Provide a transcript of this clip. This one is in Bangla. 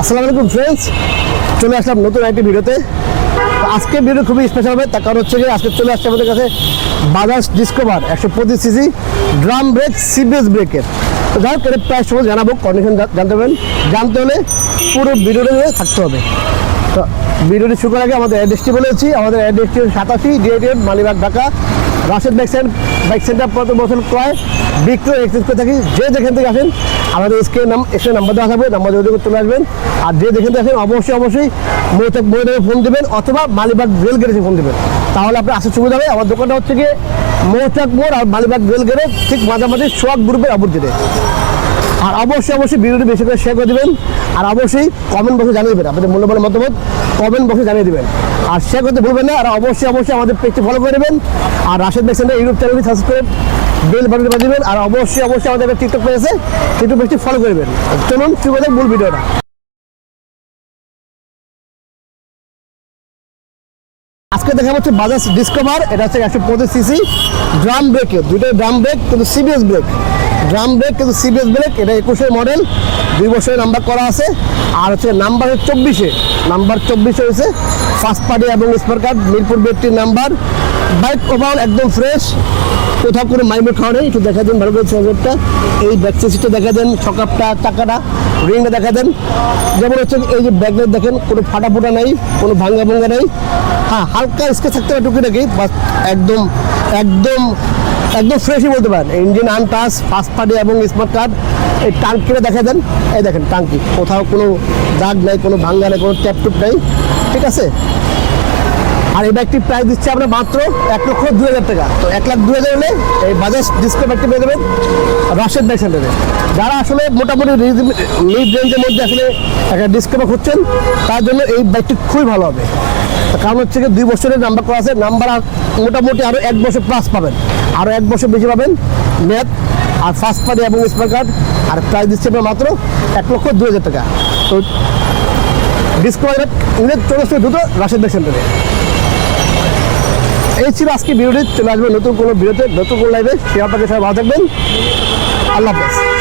আসসালামু আলাইকুম ফ্রেন্ডস, চলে আসলাম নতুন একটি ভিডিওতে। তো আজকে ভিডিও খুবই স্পেশাল হবে, তার কারণ হচ্ছে যে আজকে চলে আসছে আমাদের কাছে Bajaj discover 125 CC drum brake CBS ব্রেকের। তো যাই হোক, এর প্রাইস সময় জানাবো, কন্ডিশন জানতে পারবেন। জানতে হলে পুরো ভিডিওটা থাকতে হবে। তো ভিডিওটি শুরু করার আগে আমাদের অ্যাড্রেসটি বলেছি। আমাদের অ্যাড্রেসটি 87 ডিএটিএম মালিবাগ, ঢাকা। রাশেদ বাইক সেন্টার প্রতি বছর ক্রয় বিক্রয় এক্সচেঞ্জ করে থাকি। যে যেখান থেকে আসেন আমাদের এসে নাম্বার দেওয়া থাকবে, নাম্বার যোগাযোগ চলে আসবেন। আর যে যেখান থেকে আসেন অবশ্যই মহিলাকে ফোন দেবেন অথবা মালিবাগ রেল গেটে ফোন দেবেন, তাহলে আপনার আসার সুবিধা হবে। আমার দোকানটা হচ্ছে গিয়ে মৌচাক মোড় আর মালিবাগ রেল গেটে ঠিক মাঝামাঝি সোয়াগ গ্রুপের অপোজিটে। আর অবশ্যই ভিডিওটি বেশি করে শেয়ার করে দেবেন। আর অবশ্যই কমেন্ট বক্সে জানিয়ে দেবেন আপনাদের মূল্যবান মতামত, কমেন্ট বক্সে জানিয়ে দেবেন। আর শেয়ার করতে ভুলবেন না। আর অবশ্যই আমাদের পেজটি ফলো করে দেবেন। আর রাশেদ বাইক সেন্টার ইউটিউব চ্যানেলটি সাবস্ক্রাইব বেল বাটনটি বাজিয়ে দেবেন। আর অবশ্যই আমাদের একটা টিকটক পেজ আছে, টিকটক পেজটি ফলো করবেন। চলুন শুরু করে মূল ভিডিওটা। আজকে দেখা হচ্ছে বাজাজ ডিসকভার। এটা হচ্ছে 125 সিসি ড্রাম ব্রেকের, দুটো ড্রাম ব্রেক কিন্তু সিবিএস ব্রেক। ড্রাম ব্রেক কিন্তু সিবিএস ব্রেক। এটা 21 মডেল, 2 বছরের নাম্বার করা আছে। আর হচ্ছে নাম্বার 24 নাম্বার 24 হয়েছে ফার্স্ট পার্টি এবং স্পার কার্ড, মিরপুর ব্যক্তির নাম্বার। বাইক ওভারঅল একদম ফ্রেশ, কোথাও কোনো মাইমের খাওয়া নেই। একটু দেখা দেন ভালো করে সজরটা, এই ব্যাক সিটটা দেখা দেন, ছকাপটা, চাকাটা, রিংটা দেখা দেন। যেমন হচ্ছে এই যে ব্যাগলেট দেখেন, কোনো ফাটা ফোটা নেই, কোনো ভাঙ্গা ভাঙ্গা নেই। হ্যাঁ, হালকা স্কেচ থাকতে হবে টুকিটাকি, বাস একদম একদম একদম ফ্রেশই বলতে পারেন। ইঞ্জিন আনটাচ, ফার্স্ট পার্টি এবং স্মার্ট কার্ড। এই টাঙ্কিটা দেখা দেন, এই দেখেন টাঙ্কি, কোথাও কোনো দাগ নেই, কোনো ভাঙ্গা নেই, কোনো ট্যাপটুপ নেই, ঠিক আছে। আর এই বাইকটির প্রাইস দিচ্ছে আমরা মাত্র 1,02,000 টাকা। তো 1,02,000 হলে এই বাজাজ ডিসকভার বাইকটি পেয়ে দেবেন রাশেদ বাইক সেন্টারে। যারা আসলে মোটামুটি মিড রেঞ্জের মধ্যে আসলে একটা ডিসকভার খুঁজছেন, তার জন্য এই বাইকটি খুবই ভালো হবে। কারণ হচ্ছে কি 2 বছরের নাম্বার করা আছে, নাম্বার আর মোটামুটি আরও 1 বছর প্লাস পাবেন, আরও 1 বছর বেশি পাবেন মেয়াদ। আর ফার্স্ট পার্টি এবং স্মার্ট কার্ড। আর প্রাইস দিচ্ছে আমরা মাত্র 1,02,000 টাকা। তো ডিসকভার চলে আসছে দ্রুত রাশেদ বাইক সেন্টারে। এই ছিল আজকে ভিডিওটি। চলে আসবে নতুন কোনো ভিডিওতে, নতুন কোনো লাইভে। সে আপনাকে সবাই ভালো থাকবেন। আল্লাহ হাফেজ।